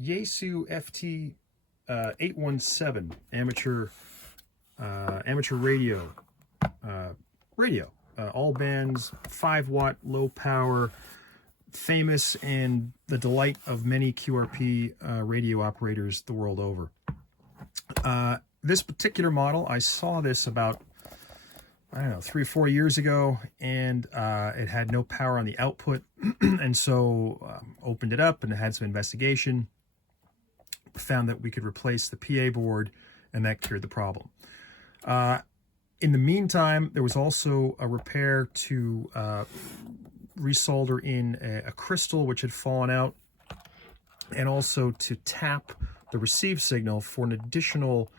Yaesu FT817 amateur radio, all bands, 5-watt, low power, famous and the delight of many QRP radio operators the world over. This particular model, I saw this about, I don't know, 3 or 4 years ago, and it had no power on the output, and so opened it up and had some investigation, found that we could replace the PA board, and that cured the problem. In the meantime, there was also a repair to resolder in a crystal which had fallen out, and also to tap the receive signal for an additional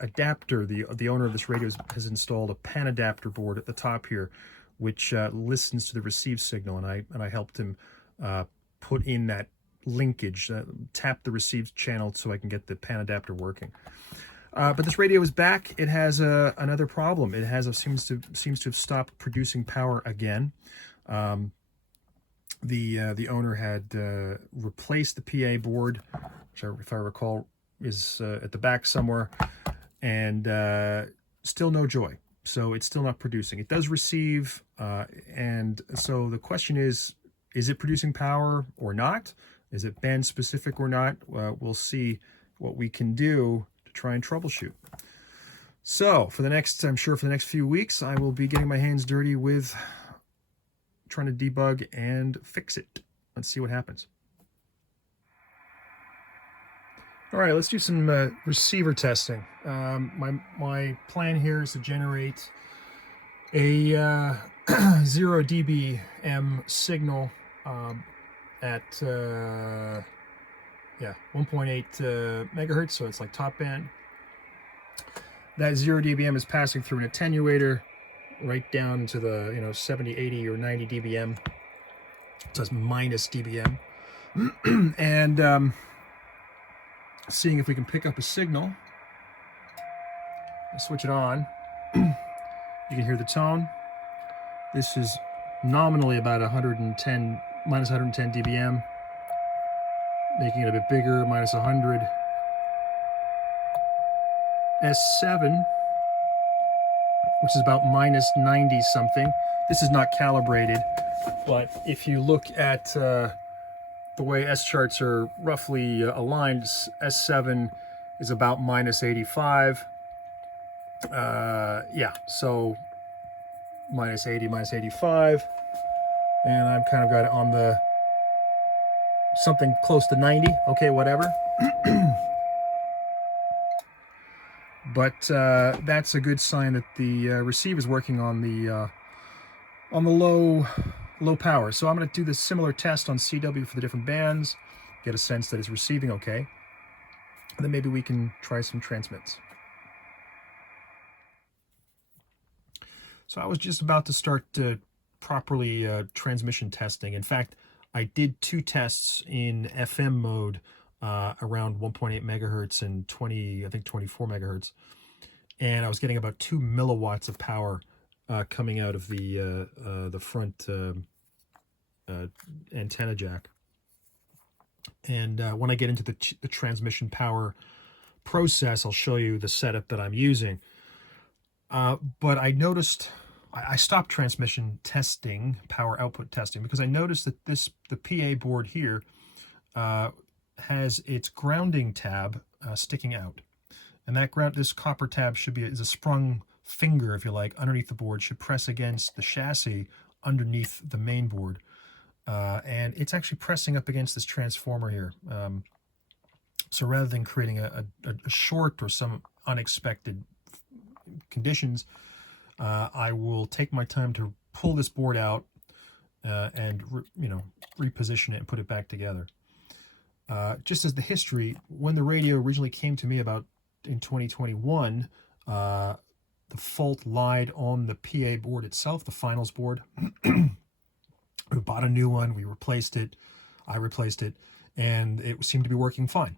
adapter. The owner of this radio has installed a pan adapter board at the top here, which listens to the receive signal, and I helped him put in that linkage, tap the receive channel so I can get the pan adapter working. But this radio is back. It has another problem. It seems to have stopped producing power again. The owner had replaced the PA board, which, if I recall, is at the back somewhere, and still no joy. So it's still not producing. It does receive, and so the question is it producing power or not? Is it band specific or not? We'll see what we can do to try and troubleshoot. So I'm sure for the next few weeks, I will be getting my hands dirty with trying to debug and fix it. Let's see what happens. All right, let's do some receiver testing. My plan here is to generate a 0 dBm signal at 1.8 megahertz, so it's like top band. That 0 dBm is passing through an attenuator right down to the 70, 80, or 90 dBm. So it's minus dBm, and seeing if we can pick up a signal. I'll switch it on. You can hear the tone. This is nominally about minus 110 dBm, making it a bit bigger, minus 100. S7, which is about minus 90 something. This is not calibrated, but if you look at the way S charts are roughly aligned, S7 is about minus 85. Yeah, so minus 80, minus 85. And I've kind of got it on the something close to 90. Okay, whatever. But that's a good sign that the receiver is working on the low power. So I'm going to do this similar test on CW for the different bands, get a sense that it's receiving okay, and then maybe we can try some transmits. So I was just about to start properly transmission testing. In fact, I did 2 tests in FM mode around 1.8 megahertz and 24 megahertz, and I was getting about 2 milliwatts of power coming out of the front antenna jack. And when I get into the transmission power process, I'll show you the setup that I'm using. But I noticed I stopped transmission testing, power output testing, because I noticed that the PA board here has its grounding tab sticking out, and this copper tab is a sprung finger, if you like, underneath the board, should press against the chassis underneath the main board, and it's actually pressing up against this transformer here. So rather than creating a short or some unexpected conditions, I will take my time to pull this board out and reposition it and put it back together. Just as the history, when the radio originally came to me about in 2021, the fault lied on the PA board itself, the finals board. We bought a new one, we replaced it, I replaced it, and it seemed to be working fine.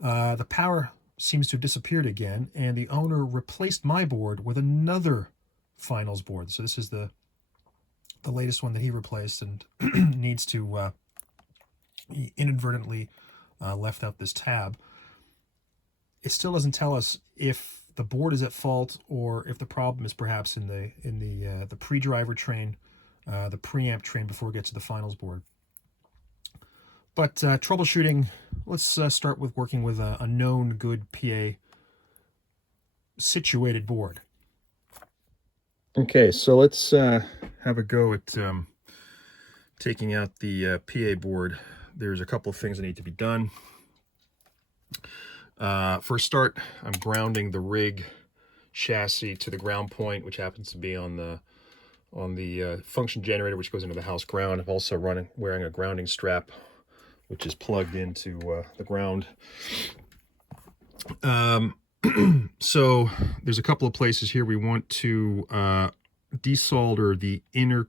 The power seems to have disappeared again, and the owner replaced my board with another finals board. So this is the latest one that he replaced, and needs to inadvertently left out this tab. It still doesn't tell us if the board is at fault or if the problem is perhaps in the pre-driver train, the preamp train before it gets to the finals board. But troubleshooting, let's start with working with a known good PA situated board. Okay, so let's have a go at taking out the PA board. There's a couple of things that need to be done. For a start, I'm grounding the rig chassis to the ground point, which happens to be on the function generator, which goes into the house ground. I'm also wearing a grounding strap, which is plugged into the ground. So there's a couple of places here we want to desolder the inner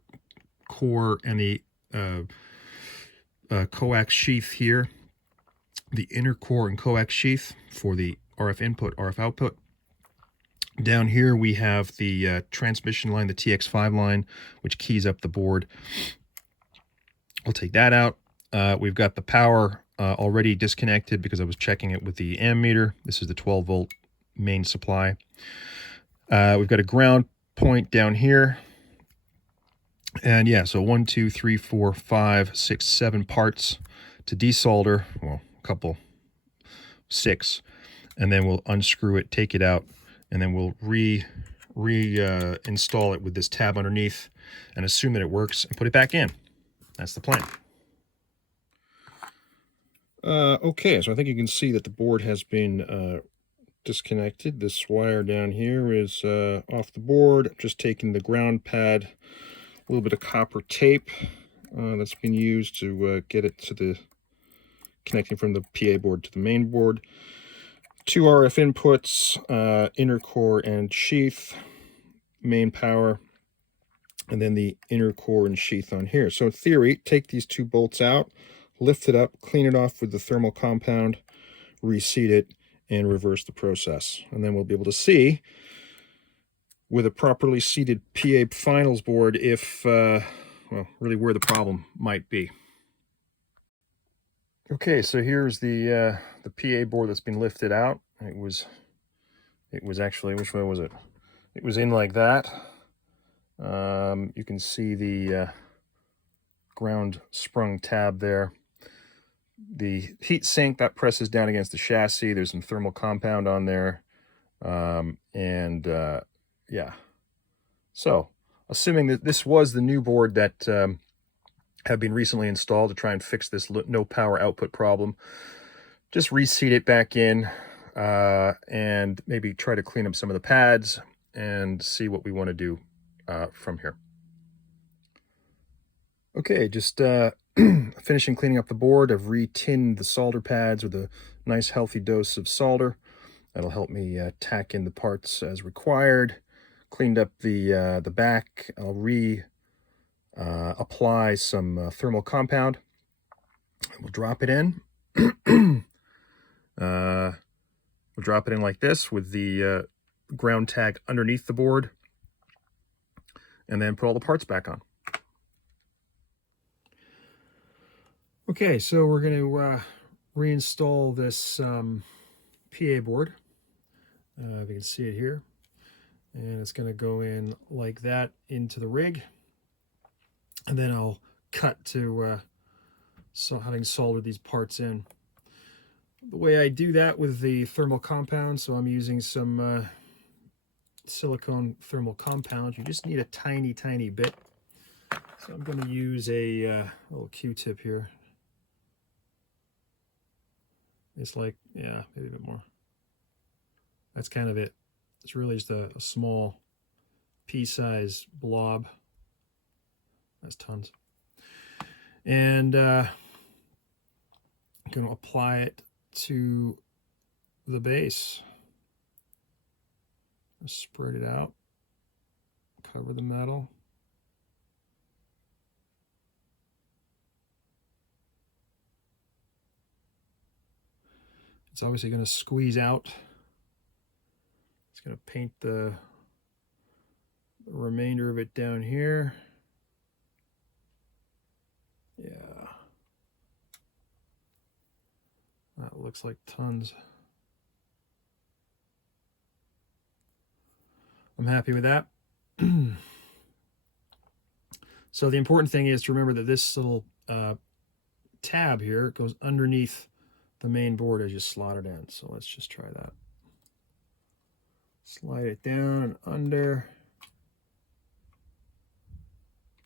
core and the coax sheath here. The inner core and coax sheath for the RF input, RF output. Down here we have the transmission line, the TX5 line, which keys up the board. I'll take that out. We've got the power already disconnected because I was checking it with the ammeter. This is the 12-volt main supply. We've got a ground point down here. And yeah, so 1, 2, 3, 4, 5, 6, 7 parts to desolder. Well, a couple, 6. And then we'll unscrew it, take it out, and then we'll install it with this tab underneath and assume that it works and put it back in. That's the plan. Okay, so I think you can see that the board has been disconnected. This wire down here is off the board. I'm just taking the ground pad, a little bit of copper tape that's been used to get it to the connecting from the PA board to the main board. 2 RF inputs, inner core and sheath, main power, and then the inner core and sheath on here. So in theory, take these 2 bolts out, lift it up, clean it off with the thermal compound, reseat it, and reverse the process. And then we'll be able to see, with a properly seated PA finals board, if, well, really where the problem might be. Okay, so here's the PA board that's been lifted out. It was actually, which way was it? It was in like that. You can see the ground sprung tab there. The heat sink that presses down against the chassis. There's some thermal compound on there. Yeah. So, assuming that this was the new board that have been recently installed to try and fix this no power output problem, just reseat it back in and maybe try to clean up some of the pads and see what we want to do from here. Okay, just finishing cleaning up the board. I've re-tinned the solder pads with a nice healthy dose of solder. That'll help me tack in the parts as required. Cleaned up the back. I'll apply some thermal compound. We'll drop it in. We'll drop it in like this with the ground tag underneath the board, and then put all the parts back on. Okay, so we're going to reinstall this PA board. If you can see it here. And it's going to go in like that into the rig. And then I'll cut to having soldered these parts in. The way I do that with the thermal compound, so I'm using some silicone thermal compound. You just need a tiny, tiny bit. So I'm going to use a little Q-tip here. It's like, yeah, maybe a bit more. That's kind of it. It's really just a small pea-size blob. That's tons. And I'm going to apply it to the base. Spread it out. Cover the metal. It's obviously going to squeeze out. It's going to paint the remainder of it down here. Yeah. looks like tons. I'm happy with that. So the important thing is to remember that this little tab here goes underneath the main board as you slot it in. So let's just try that. Slide it down and under.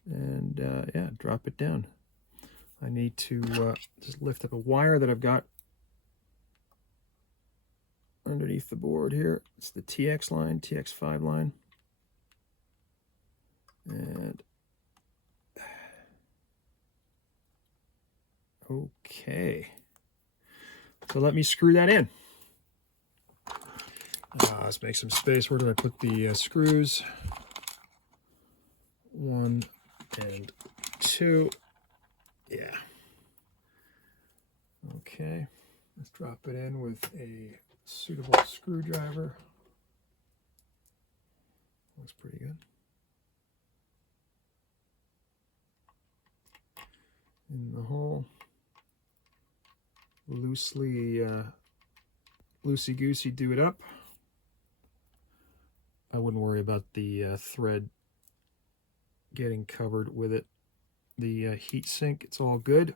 And yeah, drop it down. I need to just lift up a wire that I've got underneath the board here. It's the TX line, TX5 line. And okay. So let me screw that in. Let's make some space. Where did I put the screws? 1 and 2. Yeah. Okay. Let's drop it in with a suitable screwdriver. Looks pretty good. In the hole. Loosey-goosey do it up. I wouldn't worry about the thread getting covered with it. The heat sink, it's all good.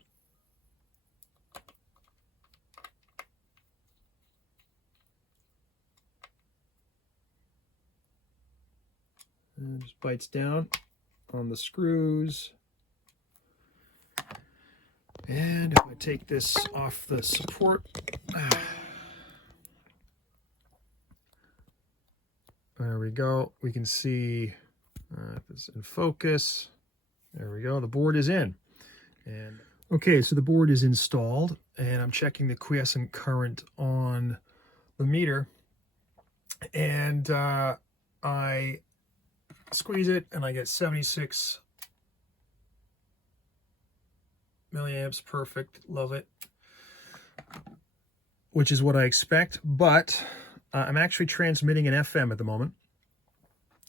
And just bites down on the screws. And if I take this off the support, there we go. We can see if it's in focus. There we go. The board is in. And okay, so the board is installed, and I'm checking the quiescent current on the meter. And I squeeze it, and I get 76 milliamps. Perfect. Love it. Which is what I expect, but I'm actually transmitting an FM at the moment.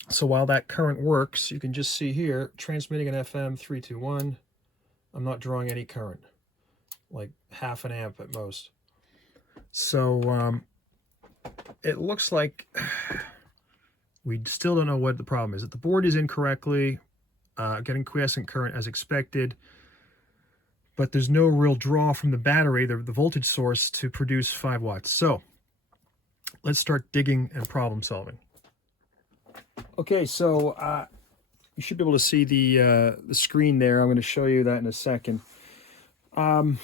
So while that current works, you can just see here, transmitting an FM 321. I'm not drawing any current, like half an amp at most. So it looks like we still don't know what the problem is. That the board is incorrectly getting quiescent current as expected, but there's no real draw from the battery, the voltage source, to produce 5 watts. So let's start digging and problem solving. Okay, so you should be able to see the screen there. I'm going to show you that in a second. In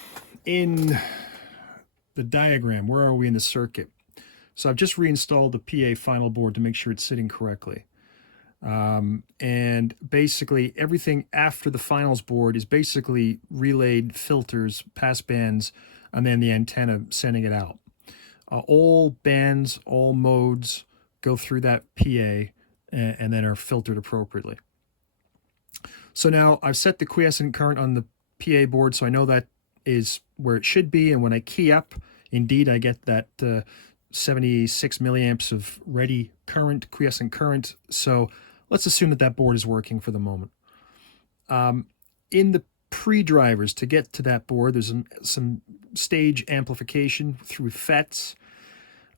the diagram, where are we in the circuit? So I've just reinstalled the PA final board to make sure it's sitting correctly. And basically everything after the finals board is basically relayed filters, pass bands, and then the antenna sending it out. All bands, all modes go through that PA and then are filtered appropriately. So now I've set the quiescent current on the PA board, so I know that is where it should be. And when I key up, indeed, I get that 76 milliamps of ready current, quiescent current. So let's assume that that board is working for the moment. In the pre-drivers to get to that board, there's some stage amplification through FETs.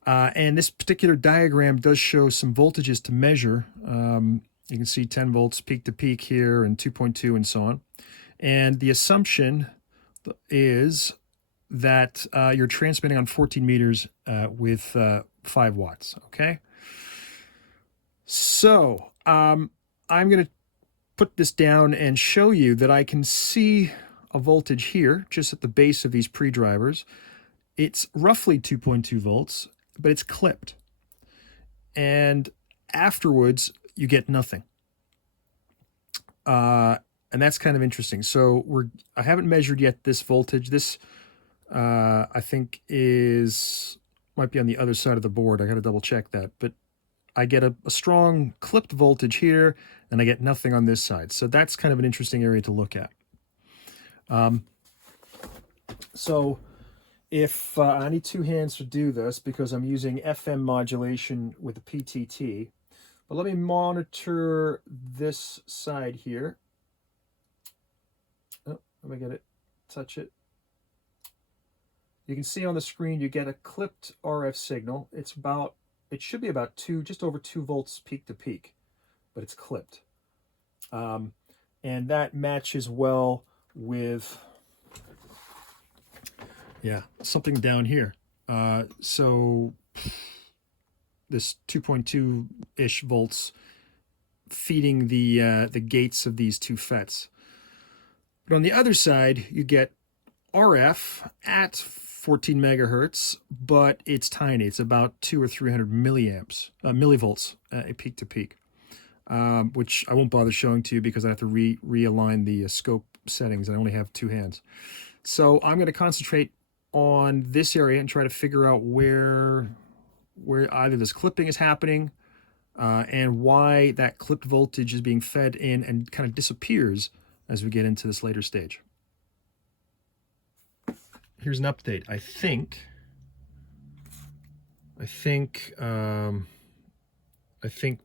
And this particular diagram does show some voltages to measure. You can see 10 volts peak to peak here and 2.2 and so on. And the assumption is that you're transmitting on 14 meters with 5 watts, okay? So I'm going to put this down and show you that I can see a voltage here just at the base of these pre-drivers. It's roughly 2.2 volts, but it's clipped. And afterwards, you get nothing. And that's kind of interesting. So I haven't measured yet this voltage. This, I think, might be on the other side of the board. I got to double check that. But I get a strong clipped voltage here, and I get nothing on this side. So that's kind of an interesting area to look at. So if I need 2 hands to do this because I'm using FM modulation with the PTT. But let me monitor this side here. Oh, let me get it, touch it. You can see on the screen you get a clipped RF signal. It should be about just over 2 volts peak to peak, but it's clipped. And that matches well with, yeah, something down here. So this 2.2-ish volts feeding the gates of these 2 FETs. But on the other side, you get RF at 14 megahertz, but it's tiny. It's about 200 or 300 millivolts peak to peak, which I won't bother showing to you because I have to realign the scope settings. I only have 2 hands. So I'm going to concentrate on this area and try to figure out where either this clipping is happening and why that clipped voltage is being fed in and kind of disappears as we get into this later stage. Here's an update. I think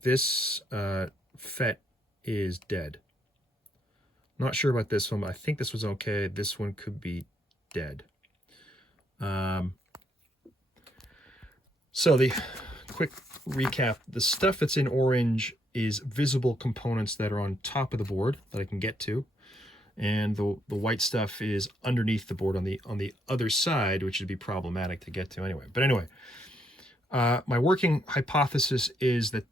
this FET is dead. Not sure about this one, but I think this was okay. This one could be dead. So the quick recap, the stuff that's in orange is visible components that are on top of the board that I can get to. And the white stuff is underneath the board on the other side, which would be problematic to get to anyway. But anyway, my working hypothesis is that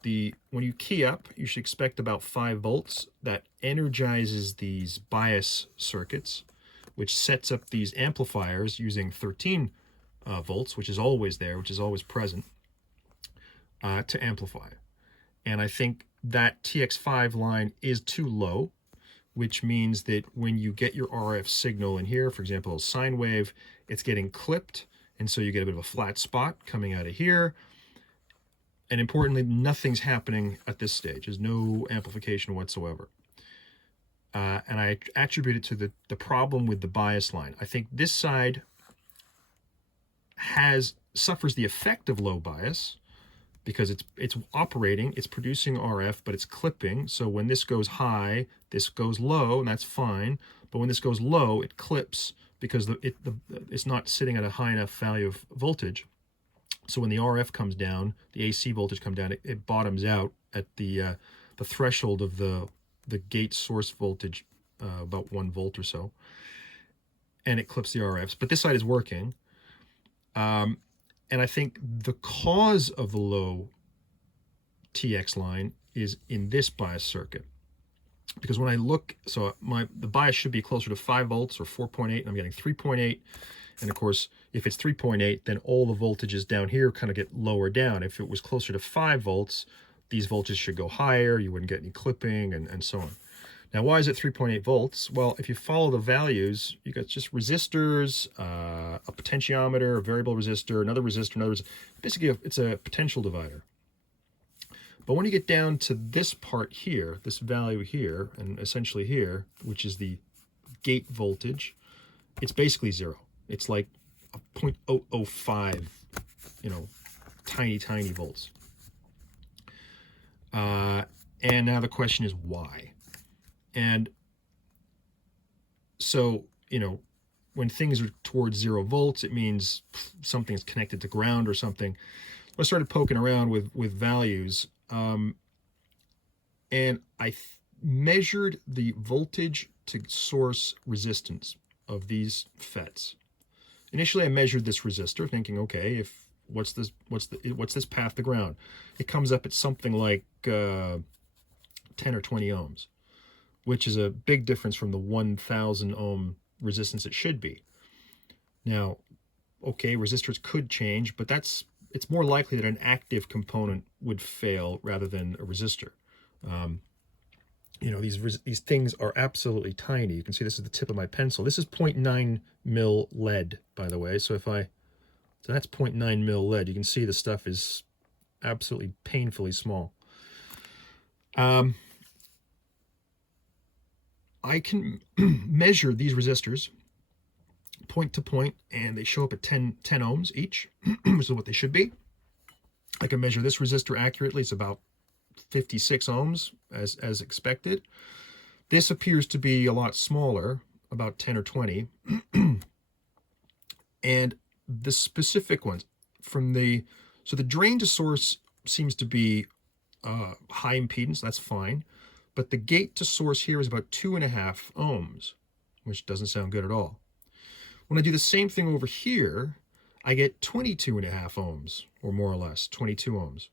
when you key up, you should expect about 5 volts. That energizes these bias circuits, which sets up these amplifiers using 13 volts, which is always there, which is always present, to amplify. And I think that TX5 line is too low, which means that when you get your RF signal in here, for example, a sine wave, it's getting clipped, and so you get a bit of a flat spot coming out of here. And importantly, nothing's happening at this stage. There's no amplification whatsoever. And I attribute it to the problem with the bias line. I think this side suffers the effect of low bias, because it's operating, it's producing RF, but it's clipping. So when this goes high, this goes low, and that's fine. But when this goes low, it clips because it's not sitting at a high enough value of voltage. So when the RF comes down, the AC voltage comes down, it bottoms out at the threshold of the gate source voltage, about 1 volt or so, and it clips the RFs. But this side is working. And I think the cause of the low TX line is in this bias circuit. Because when I look, so the bias should be closer to 5 volts or 4.8, and I'm getting 3.8. And of course, if it's 3.8, then all the voltages down here kind of get lower down. If it was closer to 5 volts, these voltages should go higher, you wouldn't get any clipping, and so on. Now, why is it 3.8 volts? Well, if you follow the values, you got just resistors, a potentiometer, a variable resistor, another resistor, another resistor. Basically, it's a potential divider. But when you get down to this part here, this value here, and essentially here, which is the gate voltage, it's basically 0. It's like a 0.005, tiny, tiny volts. And now the question is why? And so, when things are towards 0 volts, it means something's connected to ground or something. I started poking around with values, and I measured the voltage to source resistance of these FETs. Initially, I measured this resistor, thinking, okay, what's this path to ground? It comes up at something like 10 or 20 ohms. Which is a big difference from the 1,000 ohm resistance it should be. Now, okay, resistors could change, but it's more likely that an active component would fail rather than a resistor. These things are absolutely tiny. You can see this is the tip of my pencil. This is 0.9 mil lead, by the way. So that's 0.9 mil lead. You can see the stuff is absolutely painfully small. I can measure these resistors point to point, and they show up at 10 ohms each, which is what they should be. I can measure this resistor accurately. It's about 56 ohms as expected. This appears to be a lot smaller, about 10 or 20. And the specific ones from so the drain to source seems to be high impedance, that's fine. But the gate to source here is about 2.5 ohms, which doesn't sound good at all. When I do the same thing over here, I get 22.5 ohms, or more or less, 22 ohms.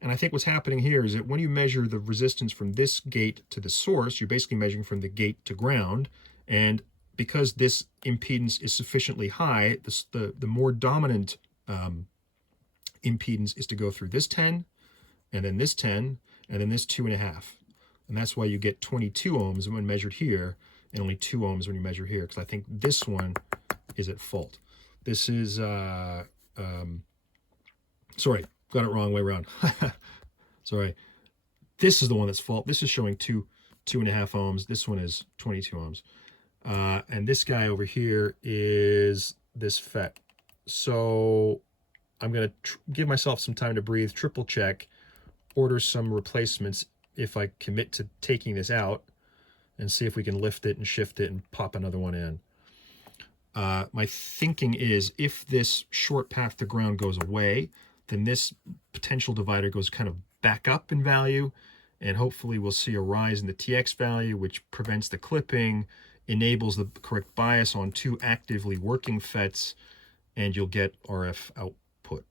And I think what's happening here is that when you measure the resistance from this gate to the source, you're basically measuring from the gate to ground. And because this impedance is sufficiently high, the more dominant impedance is to go through this 10, and then this 10, and then this 2.5. And that's why you get 22 ohms when measured here, and only 2 ohms when you measure here, because I think this one is at fault. This is, sorry, got it wrong way around. Sorry. This is the one that's fault. This is showing 2.5 ohms. This one is 22 ohms. And this guy over here is this FET. So I'm going to give myself some time to breathe, triple check, order some replacements if I commit to taking this out, and see if we can lift it and shift it and pop another one in. My thinking is if this short path to ground goes away, then this potential divider goes kind of back up in value, and hopefully we'll see a rise in the TX value, which prevents the clipping, enables the correct bias on 2 actively working FETs, and you'll get RF output.